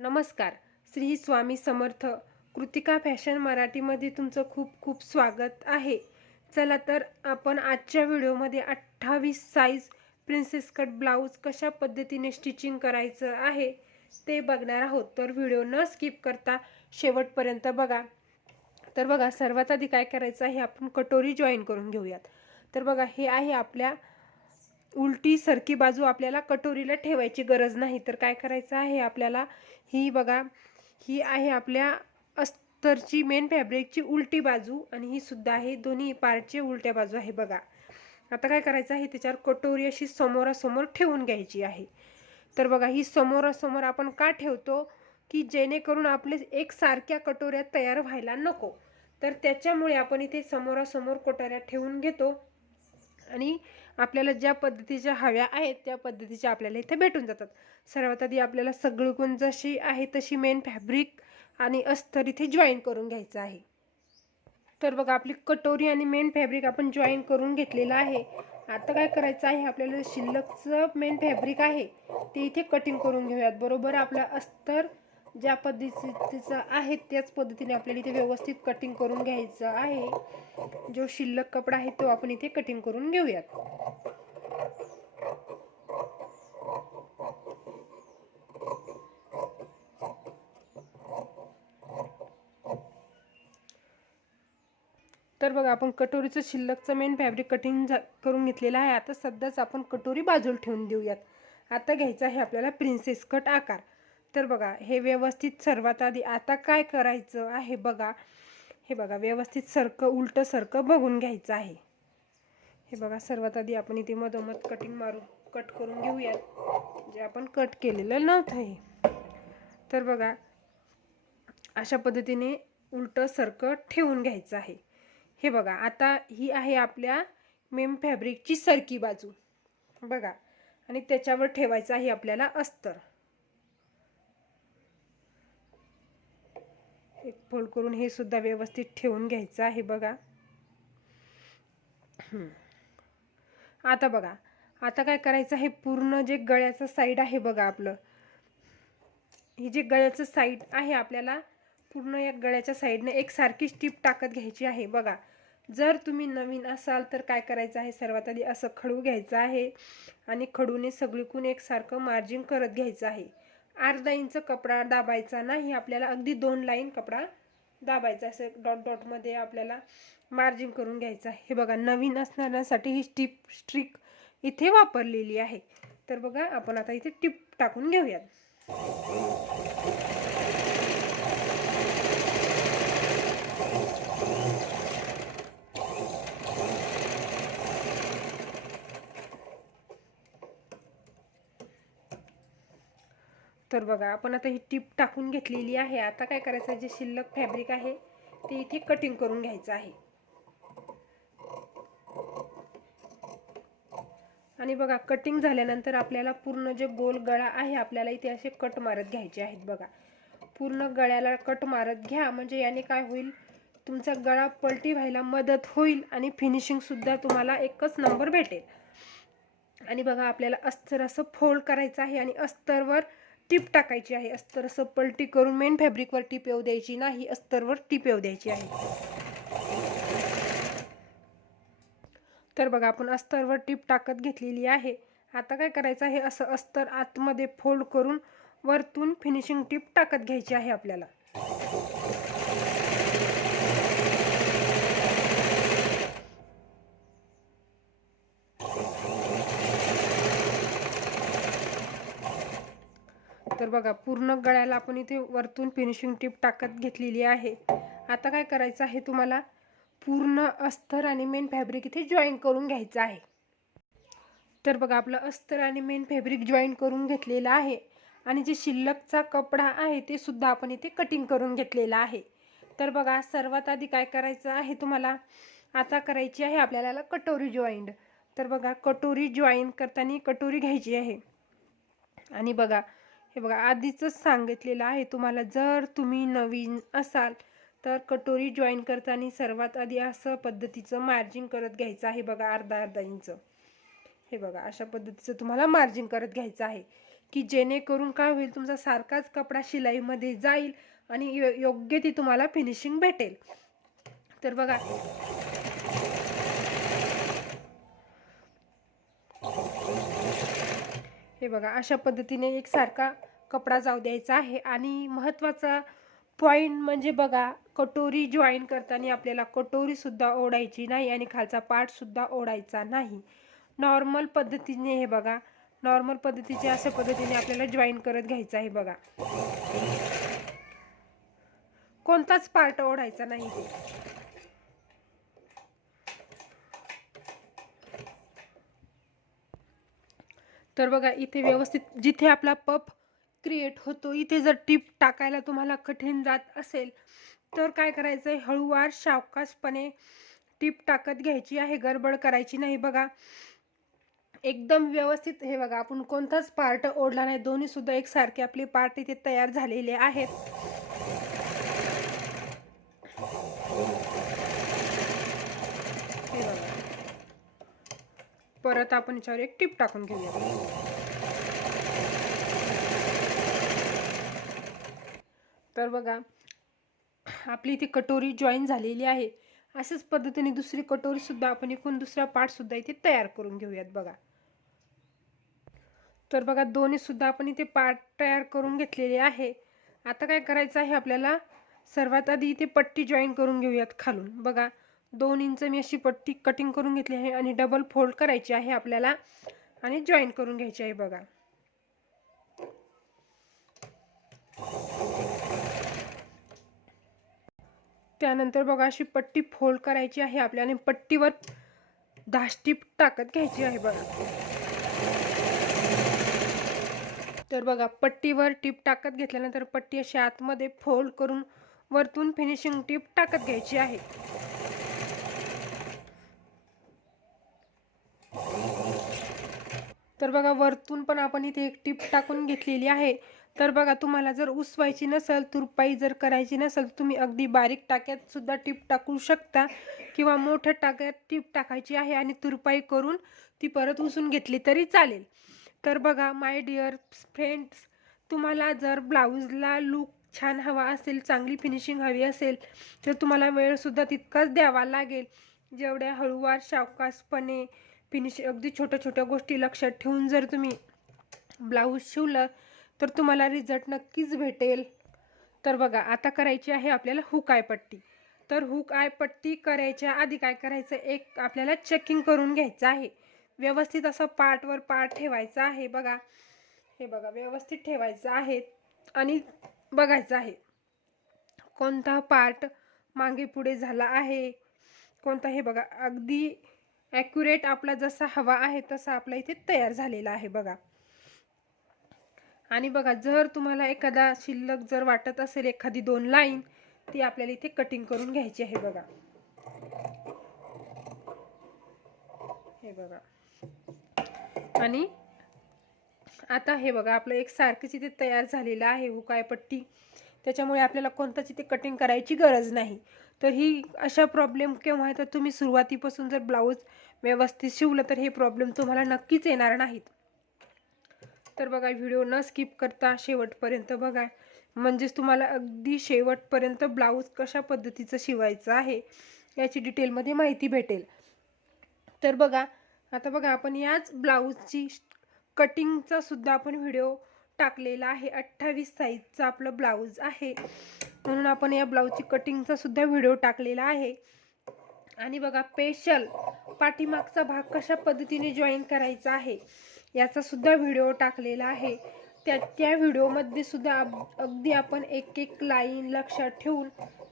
नमस्कार. श्री स्वामी समर्थ कृतिका फॅशन मराठीमध्ये तुमचं खूप खूप स्वागत आहे. चला तर आपण आजच्या व्हिडिओमध्ये अठ्ठावीस साईज प्रिन्सेस कट ब्लाऊज कशा पद्धतीने स्टिचिंग करायचं आहे ते बघणार आहोत. तर व्हिडिओ न स्किप करता शेवटपर्यंत बघा. तर बघा सर्वात आधी काय करायचं आहे आपण कटोरी जॉईन करून घेऊयात. तर बघा हे आहे आपल्या उलटी सरकी बाजू आपल्याला कटोरीला ठेवायची गरज नाही. तर काय करायचं आहे आपल्याला? ही बघा ही आहे आपल्या अस्तरची मेन फॅब्रिकची उलटी बाजू आणि ही सुद्धा आहे दोन्ही पार्टची उलट्या बाजू आहे बघा. आता काय करायचं आहे? त्याच्यावर कटोरी अशी समोरासमोर ठेवून घ्यायची आहे. तर बघा ही समोरासमोर आपण का ठेवतो? की जेणेकरून आपले एक सारख्या कटोऱ्या तयार व्हायला नको. तर त्याच्यामुळे आपण इथे समोरासमोर कटोऱ्या ठेवून घेतो. आणि आपल्याला ज्या पद्धतीच्या हव्या आहेत त्या पद्धतीच्या आपल्याला इथे भेटून जातात. सर्वात आधी आपल्याला सगळीकडून जशी आहे तशी मेन फॅब्रिक आणि अस्तर इथे जॉईन करून घ्यायचं आहे. तर बघा आपली कटोरी आणि मेन फॅब्रिक आपण जॉईन करून घेतलेलं आहे. आता काय करायचं आहे आपल्याला शिल्लकचं मेन फॅब्रिक आहे ते इथे कटिंग करून घेऊयात. बरोबर आपलं अस्तर ज्या पद्धतीचं आहे त्याच पद्धतीने आपल्याला इथे व्यवस्थित कटिंग करून घ्यायचं आहे. जो शिल्लक कपडा आहे तो आपण इथे कटिंग करून घेऊयात. तर बघा आपण कटोरीचं शिल्लकचं मेन फॅब्रिक कटिंग करून घेतलेलं आहे. आता सध्याच आपण कटोरी बाजूला ठेवून देऊयात. आता घ्यायचं आहे आपल्याला प्रिन्सेस कट आकार. तर बघा हे व्यवस्थित सर्वात आधी आता काय करायचं आहे बघा. हे बघा व्यवस्थित सरकं उलटं सरकं बघून घ्यायचं आहे. हे बघा सर्वात आधी आपण इथे मधोमध कटिंग मारून कट करून घेऊयात. जे आपण कट केलेलं नव्हतं हे. तर बघा अशा पद्धतीने उलटं सरकं ठेवून घ्यायचं आहे. हे बघा आता ही आहे आपल्या मेम फॅब्रिकची सरकी बाजू. बघा आणि त्याच्यावर ठेवायचं आहे आपल्याला अस्तर एक फोल्ड करून हे सुद्धा व्यवस्थित ठेवून घ्यायचं आहे बघा. आता बघा आता काय करायचं आहे? पूर्ण जे गळ्याचं साईड आहे बघा आपलं. ही जे गळ्याचं साईड आहे आपल्याला पूर्ण या गळ्याच्या साईडने एक सारखी स्टिप टाकत घ्यायची आहे बघा. जर तुम्ही नवीन असाल तर काय करायचं आहे? सर्वात आधी असं खडू घ्यायचं आहे आणि खडूने सगळीकून एकसारखं मार्जिंग करत घ्यायचं आहे. अर्धा इंच कपडा दाबायचा नाही आपल्याला अगदी दोन लाईन कपडा दाबायचा असं डॉट डॉटमध्ये आपल्याला मार्जिन करून घ्यायचं. हे बघा नवीन असणाऱ्यांसाठी ही स्टिप स्ट्रिक इथे वापरलेली आहे. तर बघा आपण आता इथे टिप टाकून घेऊयात. तर बघा आपण आता ही टीप टाकून घेतलेली आहे. आता काय करायचं जे शिल्लक फॅब्रिक आहे ते इथे कटिंग करून घ्यायचं आहे. आणि बघा कटिंग झाल्यानंतर आपल्याला पूर्ण जे गोल गळा आहे आपल्याला इथे असे कट मारत घ्यायचे आहेत बघा. पूर्ण गळ्याला कट मारत घ्या म्हणजे याने काय होईल तुमचा गळा पलटी व्हायला मदत होईल आणि फिनिशिंगसुद्धा तुम्हाला एकच नंबर भेटेल. आणि बघा आपल्याला अस्तर असं फोल्ड करायचं आहे आणि अस्तरवर टीप टाकायची आहे. अस्तर असं पलटी करून मेन फॅब्रिकवर टीप येऊ द्यायची नाही अस्तरवर टीप येऊ द्यायची आहे. तर बघा आपण अस्तरवर टीप टाकत घेतलेली आहे. आता काय करायचं आहे? असं अस्तर आतमध्ये फोल्ड करून वरतून फिनिशिंग टीप टाकत घ्यायची आहे आपल्याला. तर बघा पूर्ण गळ्याला आपण इथे वरतून फिनिशिंग टीप टाकत घेतलेली आहे. आता काय करायचं आहे तुम्हाला? पूर्ण अस्तर आणि मेन फॅब्रिक इथे जॉईन करून घ्यायचं आहे. तर बघा आपलं अस्तर आणि मेन फॅब्रिक जॉईन करून घेतलेलं आहे. आणि जे शिल्लकचा कपडा आहे ते सुद्धा आपण इथे कटिंग करून घेतलेला आहे. तर बघा सर्वात आधी काय करायचं आहे तुम्हाला? आता करायची आहे आपल्याला कटोरी जॉईंट तर बघा कटोरी जॉईन करताना कटोरी घ्यायची आहे. आणि बघा हे बघा आधीच सांगितलेलं आहे. तुम्हाला जर तुम्ही नवीन असाल तर कटोरी जॉईन करताना सर्वात आधी असं पद्धतीचं मार्जिन करत घ्यायचं आहे बघा अर्धा अर्धा इंच हे बघा अशा पद्धतीचं तुम्हाला मार्जिन करत घ्यायचं आहे. की जेणेकरून काय होईल तुमचा सारखाच कपडा शिलाईमध्ये जाईल आणि यो- योग्य ती तुम्हाला फिनिशिंग भेटेल. तर बघा. हे बघा अशा पद्धतीने एक सारखा कपडा जाऊ द्यायचा आहे. आणि महत्त्वाचा पॉईंट म्हणजे बघा कटोरी जॉईन करताना आपल्याला कटोरीसुद्धा ओढायची नाही आणि खालचा पार्टसुद्धा ओढायचा नाही. नॉर्मल पद्धतीने हे बघा नॉर्मल पद्धतीचे अशा पद्धतीने आपल्याला जॉईन करत घ्यायचं आहे बघा. कोणताच पार्ट ओढायचा नाही. ते तर बघा इथे व्यवस्थित जिथे आपला पप क्रिएट होतो. इथे जर टीप टाकायला तुम्हाला कठीण जात असेल तर काय करायचं आहे हळूवार सावकाशपणे टीप टाकत घ्यायची आहे. गडबड करायची नाही बघा. एकदम व्यवस्थित हे बघा आपण कोणताच पार्ट ओढला नाही. दोन्ही सुद्धा एकसारखे आपले पार्ट इथे तयार झालेले आहेत. परत आपण याच्यावर एक टीप टाकून घेऊया. तर बघा आपली इथे कटोरी जॉईन झालेली आहे. अशाच पद्धतीने दुसरी कटोरी सुद्धा आपण एकूण दुसरा पार्ट सुद्धा इथे तयार करून घेऊयात बघा. तर बघा दोन्ही सुद्धा आपण इथे पार्ट तयार करून घेतलेले आहे. आता काय करायचं आहे आपल्याला? सर्वात आधी इथे पट्टी जॉईन करून घेऊयात खालून. बघा दोन इंच मी अशी पट्टी कटिंग करून घेतली आहे आणि डबल फोल्ड करायची आहे आपल्याला आणि जॉईन करून घ्यायची आहे बघा. त्यानंतर बघा अशी पट्टी फोल्ड करायची आहे आपल्याला आणि पट्टीवर धाष्टीप टाकत घ्यायची आहे बघा. तर बघा पट्टीवर टीप टाकत घेतल्यानंतर पट्टी अशी आतमध्ये फोल्ड करून वरतून फिनिशिंग टीप टाकत घ्यायची आहे. तर बघा वरतून पण आपण इथे एक टीप टाकून घेतलेली आहे. तर बघा तुम्हाला जर उसवायची नसेल तुरपाई जर करायची नसेल तुम्ही अगदी बारीक टाक्यात सुद्धा टीप टाकू शकता. किंवा मोठ्या टाक्यात टीप टाकायची आहे आणि तुरपाई करून ती परत उसून घेतली तरी चालेल. तर बघा माय डिअर फ्रेंड्स तुम्हाला जर ब्लाऊजला लूक छान हवा असेल चांगली फिनिशिंग हवी असेल तर तुम्हाला वेळसुद्धा तितकाच द्यावा लागेल. जेवढ्या हळूवार सावकाशपणे फिनिश अगदी छोट्या छोट्या गोष्टी लक्षात ठेवून जर तुम्ही ब्लाऊज शिवलं तर तुम्हाला रिझल्ट नक्कीच भेटेल. तर बघा आता करायची आहे आपल्याला हुक आय पट्टी. तर हुक आय पट्टी करायच्या आधी काय करायचं? एक आपल्याला चेकिंग करून घ्यायचं आहे. व्यवस्थित असं पार्टवर पार्ट ठेवायचं आहे बघा. हे बघा व्यवस्थित ठेवायचं आहे आणि बघायचं आहे. कोणता पार्ट मागे पुढे झाला आहे? कोणता हे बघा अगदी ॲक्युरेट आपला जसा हवा आहे तसा आपला इथे तयार झालेला आहे बघा. आणि बघा जर तुम्हाला एखादा शिल्लक जर वाटत असेल एखादी दोन लाईन ती आपल्याला इथे कटिंग करून घ्यायची आहे बघा. हे बघा. आणि आता हे बघा आपलं एक सारखीच इथे तयार झालेलं आहे हुकाय पट्टी त्याच्यामुळे आपल्याला कोणताच इथे कटिंग करायची गरज नाही. तर ही अशा प्रॉब्लेम केव्हा आहे तर तुम्ही सुरुवातीपासून जर ब्लाऊज व्यवस्थित शिवलं तर हे प्रॉब्लेम तुम्हाला नक्कीच येणार नाहीत. तर बघा व्हिडिओ न स्किप करता शेवटपर्यंत बघा. म्हणजेच तुम्हाला अगदी शेवटपर्यंत ब्लाऊज कशा पद्धतीचं शिवायचं आहे याची डिटेलमध्ये माहिती भेटेल. तर बघा आता बघा आपण याच ब्लाऊजची कटिंगचा सुद्धा आपण व्हिडिओ टाकलेला आहे. अठ्ठावीस साईजचा आपलं ब्लाऊज आहे. म्हणून आपण या ब्लाऊजची कटिंगचा सुद्धा व्हिडिओ टाकलेला आहे. आणि बघा स्पेशल पाठीमागचा भाग कशा पद्धतीने जॉईन करायचा आहे याचा सुद्धा व्हिडिओ टाकलेला आहे. त्या त्या व्हिडिओमध्ये सुद्धा अगदी आपण एक एक लाईन लक्षात ठेवून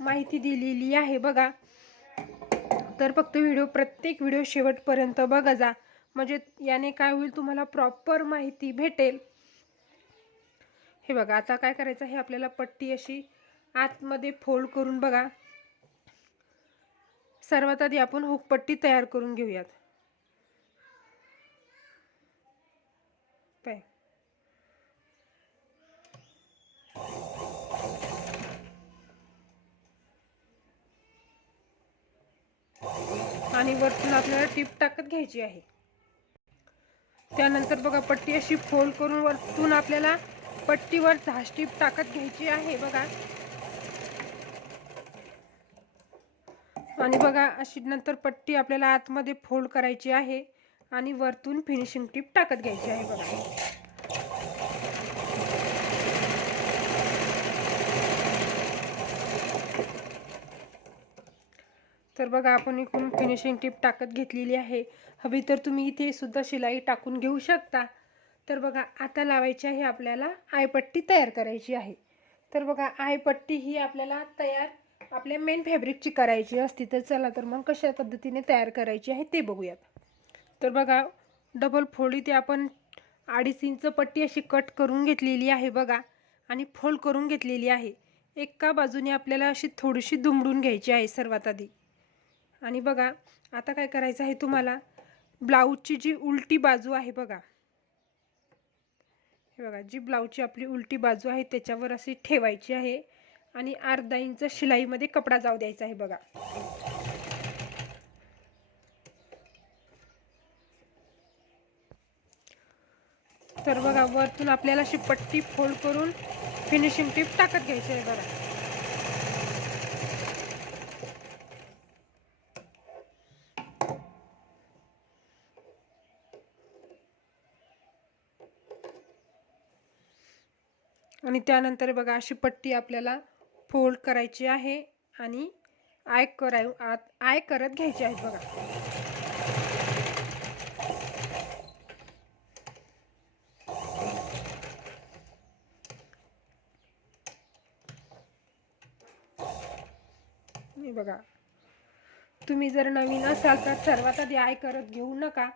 माहिती दिलेली आहे बघा. तर फक्त व्हिडिओ प्रत्येक व्हिडिओ शेवटपर्यंत बघा जा. म्हणजे याने काय होईल तुम्हाला प्रॉपर माहिती भेटेल. हे बघा आता काय करायचं हे आपल्याला पट्टी अशी आतमध्ये फोल्ड करून बघा. सर्वात आधी आपण हुकपट्टी तयार करून घेऊयात. पाय आणि वरतून आपल्याला टीप टाकत घ्यायची आहे. त्यानंतर बघा पट्टी अशी फोल्ड करून वरतून आपल्याला पट्टीवर झाष्टीप टाकत घ्यायची आहे बघा. आणि बघा अशी नंतर पट्टी आपल्याला आतमध्ये फोल्ड करायची आहे आणि वरतून फिनिशिंग टिप टाकत घ्यायची आहे बघा. तर बघा आपण इकडून फिनिशिंग टिप टाकत घेतलेली आहे. हवी तर तुम्ही इथे सुद्धा शिलाई टाकून घेऊ शकता. तर बघा आता लावायची आहे आपल्याला आयपट्टी तयार करायची आहे. तर बघा आयपट्टी ही आपल्याला तयार आपल्या मेन फॅब्रिकची करायची असती तर चला तर मग कशा पद्धतीने तयार करायची आहे ते बघूयात. तर बघा डबल फोल्ड इथे आपण अडीच इंच पट्टी अशी कट करून घेतलेली आहे बघा. आणि फोल्ड करून घेतलेली आहे. एका बाजूने आपल्याला अशी थोडीशी दुमडून घ्यायची आहे सर्वात आधी. आणि बघा आता काय करायचं आहे तुम्हाला? ब्लाऊजची जी उलटी बाजू आहे बघा. हे बघा जी ब्लाऊजची आपली उलटी बाजू आहे त्याच्यावर अशी ठेवायची आहे. आणि अर्धा इंच शिलाईमध्ये कपडा जाऊ द्यायचा आहे बघा. तर बघा वरतून आपल्याला अशी पट्टी फोल्ड करून फिनिशिंग टीप टाकत घ्यायची आहे बघा. आणि त्यानंतर बघा अशी पट्टी आपल्याला फोल्ड करायची आहे आणि आय कराय आत आय करत घ्यायची आहेत बघा. बघा. तुम्ही जर नवीन असाल तर सर्वात आधी आय करत घेऊ नका.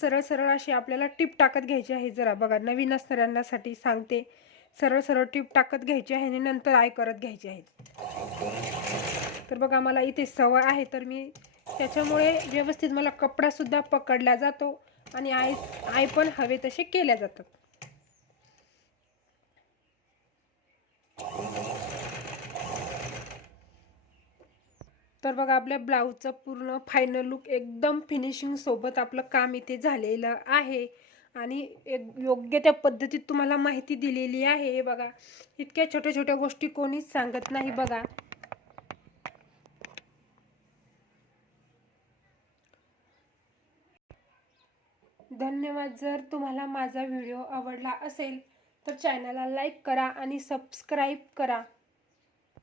सरळ सरळ अशी आपल्याला टिप टाकत घ्यायची आहे. जरा बघा नवीन असणाऱ्यांसाठी सांगते. सरळ सरळ टिप टाकत घ्यायची आहे आणि नंतर आय करत घ्यायची आहे. तर बघा मला इथे सवय आहे तर मी त्याच्यामुळे व्यवस्थित मला कपडासुद्धा पकडला जातो आणि आय आय पण हवे तसे केल्या जातात. तर बघा आपल्या ब्लाऊजचं पूर्ण फायनल लुक एकदम फिनिशिंग सोबत आपलं काम इथे झालेलं आहे. आणि एक योग्य त्या पद्धतीत तुम्हाला माहिती दिलेली आहे. हे बघा इतक्या छोट्या छोट्या गोष्टी कोणीच सांगत नाही बघा. धन्यवाद. जर तुम्हाला माझा व्हिडिओ आवडला असेल तर चॅनलला लाईक करा आणि सबस्क्राईब करा.